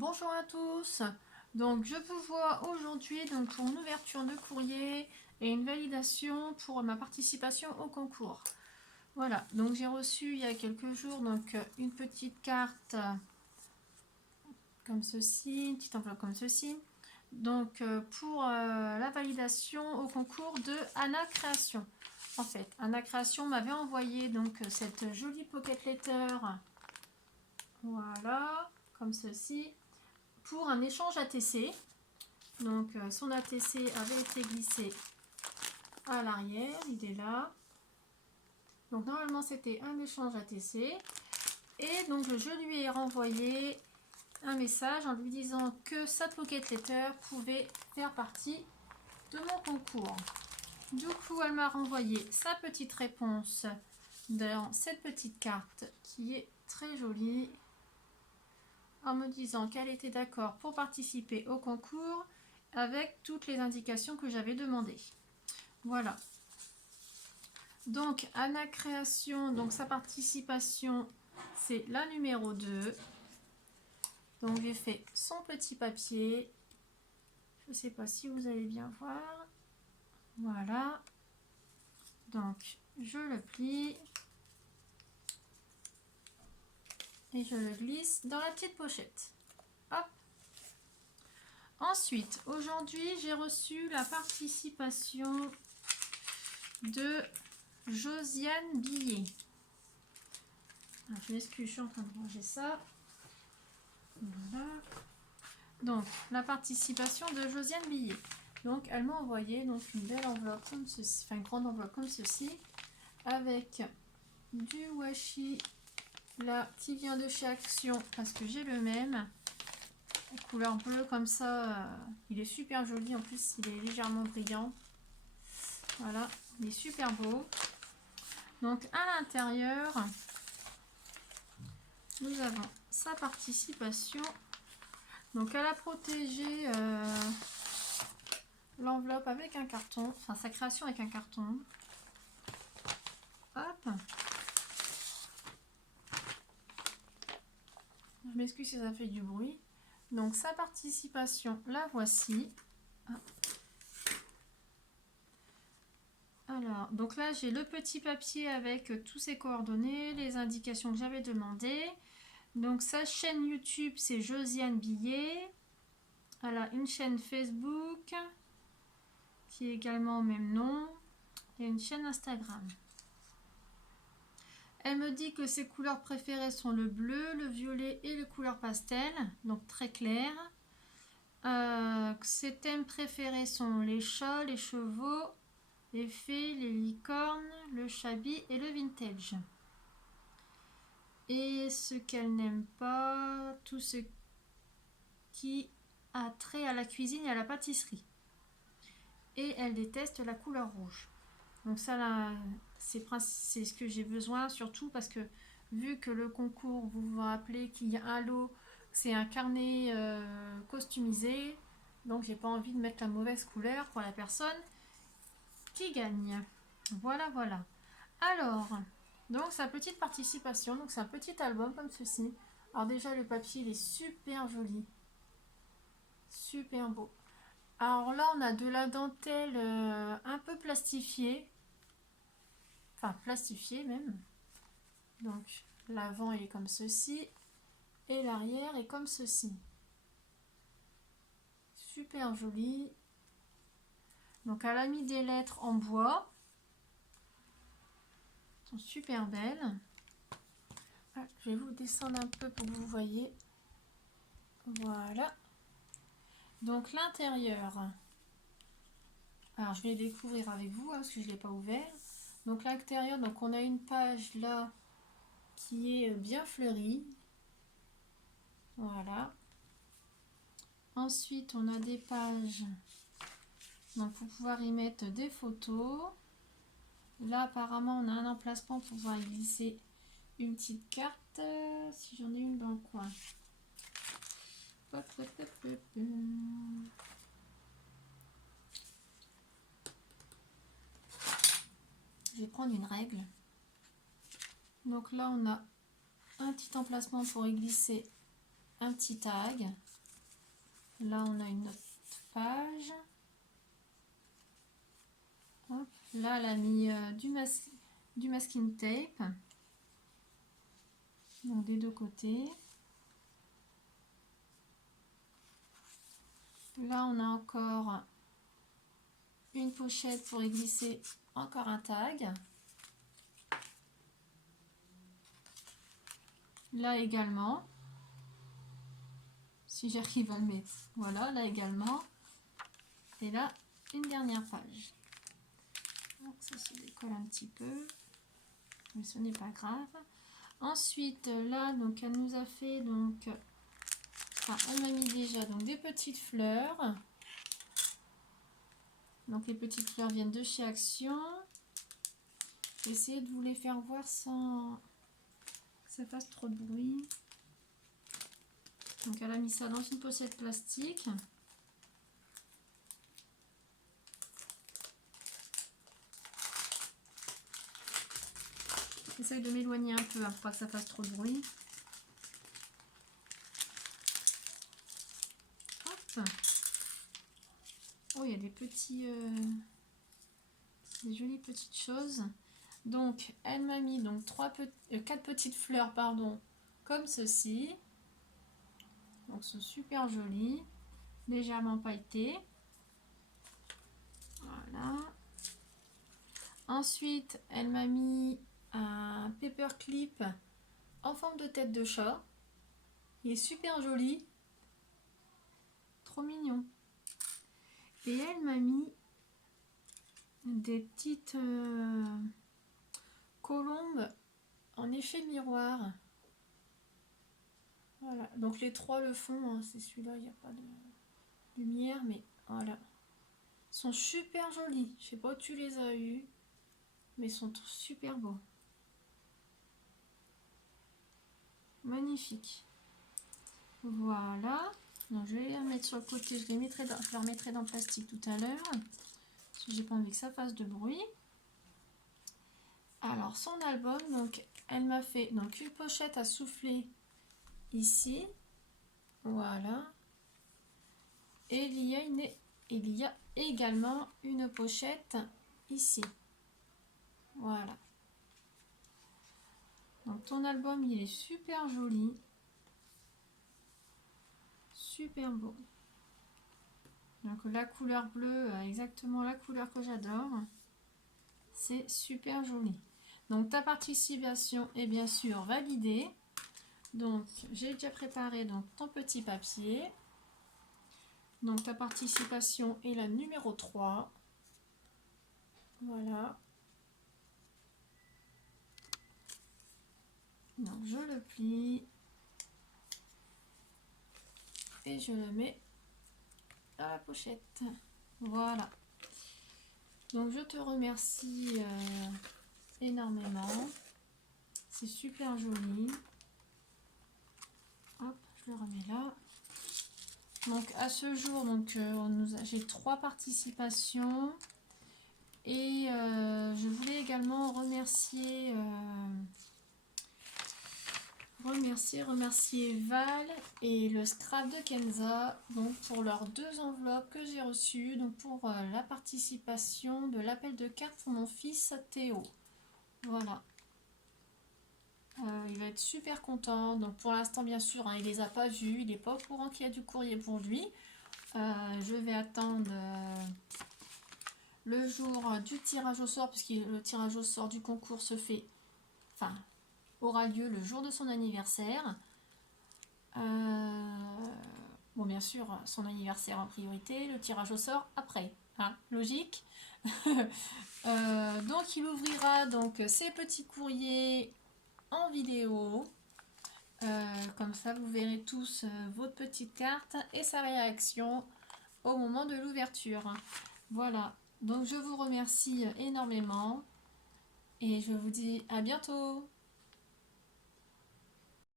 Bonjour à tous. Donc je vous vois aujourd'hui donc pour une ouverture de courrier et une validation pour ma participation au concours. Voilà, donc j'ai reçu il y a quelques jours donc une petite carte comme ceci, une petite enveloppe comme ceci. Donc pour la validation au concours de Anna Création. En fait, Anna Création m'avait envoyé donc cette jolie pocket letter. Voilà, comme ceci. Pour un échange ATC. Donc son ATC avait été glissé à l'arrière, il est là. Donc normalement c'était un échange ATC. Et donc je lui ai renvoyé un message en lui disant que sa pocket letter pouvait faire partie de mon concours. Du coup elle m'a renvoyé sa petite réponse dans cette petite carte qui est très jolie, en me disant qu'elle était d'accord pour participer au concours avec toutes les indications que j'avais demandées. Voilà. Donc Anna Création, donc sa participation, c'est la numéro 2. Donc j'ai fait son petit papier. Je ne sais pas si vous allez bien voir. Voilà. Donc je le plie. Et je le glisse dans la petite pochette. Hop. Ensuite, aujourd'hui, j'ai reçu la participation de Josiane Billet. Alors, je m'excuse, je suis en train de ranger ça. Voilà. Donc, la participation de Josiane Billet. Donc, elle m'a envoyé donc, une belle enveloppe comme ceci, enfin une grande enveloppe comme ceci, avec du washi, là, qui vient de chez Action, parce que j'ai le même. Couleur bleue comme ça, il est super joli, en plus il est légèrement brillant. Voilà, il est super beau. Donc à l'intérieur, nous avons sa participation. Donc elle a protégé l'enveloppe avec un carton, enfin sa création avec un carton. Hop. Je m'excuse si ça fait du bruit. Donc sa participation, la voici. Alors, donc là j'ai le petit papier avec tous ses coordonnées, les indications que j'avais demandées. Donc sa chaîne YouTube c'est Josiane Billet. Elle a une chaîne Facebook qui est également au même nom et une chaîne Instagram. Elle me dit que ses couleurs préférées sont le bleu, le violet et les couleurs pastel, donc très claires. Ses thèmes préférés sont les chats, les chevaux, les fées, les licornes, le shabby et le vintage. Et ce qu'elle n'aime pas, tout ce qui a trait à la cuisine et à la pâtisserie. Et elle déteste la couleur rouge. Donc ça, là, c'est ce que j'ai besoin, surtout parce que vu que le concours, vous vous rappelez qu'il y a un lot, c'est un carnet customisé, donc j'ai pas envie de mettre la mauvaise couleur pour la personne qui gagne. Voilà, voilà. Alors, donc sa petite participation, donc c'est un petit album comme ceci. Alors déjà le papier il est super joli, super beau. Alors là on a de la dentelle un peu plastifiée, enfin plastifiée même. Donc l'avant est comme ceci et l'arrière est comme ceci. Super joli. Donc elle a mis des lettres en bois. Elles sont super belles. Ah, je vais vous descendre un peu pour que vous voyez. Voilà. Donc l'intérieur. Alors je vais découvrir avec vous parce que je ne l'ai pas ouvert. Donc l'intérieur, donc on a une page là qui est bien fleurie. Voilà. Ensuite on a des pages donc pour pouvoir y mettre des photos. Là apparemment on a un emplacement pour pouvoir y glisser une petite carte si j'en ai une dans le coin. Hop, hop, hop, hop. Je vais prendre une règle. Donc là on a un petit emplacement pour y glisser un petit tag. Là, on a une autre page. Hop. Là, elle a mis du masking tape. Donc, des deux côtés. Là, on a encore une pochette pour y glisser encore un tag. Là également. Si j'arrive à le mettre. Voilà, là également. Et là, une dernière page. Donc, ça se décolle un petit peu. Mais ce n'est pas grave. Ensuite, là, donc, elle nous a fait donc... Enfin, elle m'a mis déjà donc, des petites fleurs. Donc les petites fleurs viennent de chez Action. Je vais essayer de vous les faire voir sans que ça fasse trop de bruit. Donc elle a mis ça dans une pochette plastique. J'essaye de m'éloigner un peu hein, pour pas que ça fasse trop de bruit. Hop. Oh, il y a des petits... des jolies petites choses. Donc, elle m'a mis donc 4 petites fleurs, pardon, comme ceci. Donc, sont super jolies, légèrement pailletées. Voilà. Ensuite, elle m'a mis un paperclip en forme de tête de chat. Il est super joli. Trop mignon. Et elle m'a mis des petites colombes en effet miroir. Voilà, donc les trois le font, hein. C'est celui-là, il n'y a pas de lumière, mais voilà. Ils sont super jolis. Je sais pas où tu les as eus, mais ils sont super beaux. Magnifique. Voilà. Donc je vais les mettre sur le côté, je les remettrai dans le plastique tout à l'heure. Parce que j'ai pas envie que ça fasse de bruit. Alors son album, donc elle m'a fait donc une pochette à souffler ici. Voilà. Et il y a également une pochette ici. Voilà. Donc ton album, il est super joli. Super beau. Donc la couleur bleue, exactement la couleur que j'adore. C'est super joli. Donc ta participation est bien sûr validée. Donc j'ai déjà préparé donc ton petit papier. Donc ta participation est la numéro 3. Voilà. Donc je le plie. Et je le mets dans la pochette. Voilà. Donc je te remercie énormément. C'est super joli. Hop, je le remets là. Donc à ce jour, donc j'ai 3 participations. Et je voulais également remercier Val et le scrap de Kenza donc pour leurs 2 enveloppes que j'ai reçues donc pour la participation de l'appel de cartes pour mon fils Théo. Voilà. Il va être super content. Donc pour l'instant bien sûr hein, il les a pas vus, il n'est pas au courant qu'il y a du courrier pour lui. Je vais attendre le jour du tirage au sort puisque le tirage au sort du concours se fait, enfin aura lieu le jour de son anniversaire. Bon, bien sûr, son anniversaire en priorité, le tirage au sort après, hein, logique. Donc, il ouvrira donc ses petits courriers en vidéo. Comme ça, vous verrez tous votre petite carte et sa réaction au moment de l'ouverture. Voilà, donc je vous remercie énormément et je vous dis à bientôt.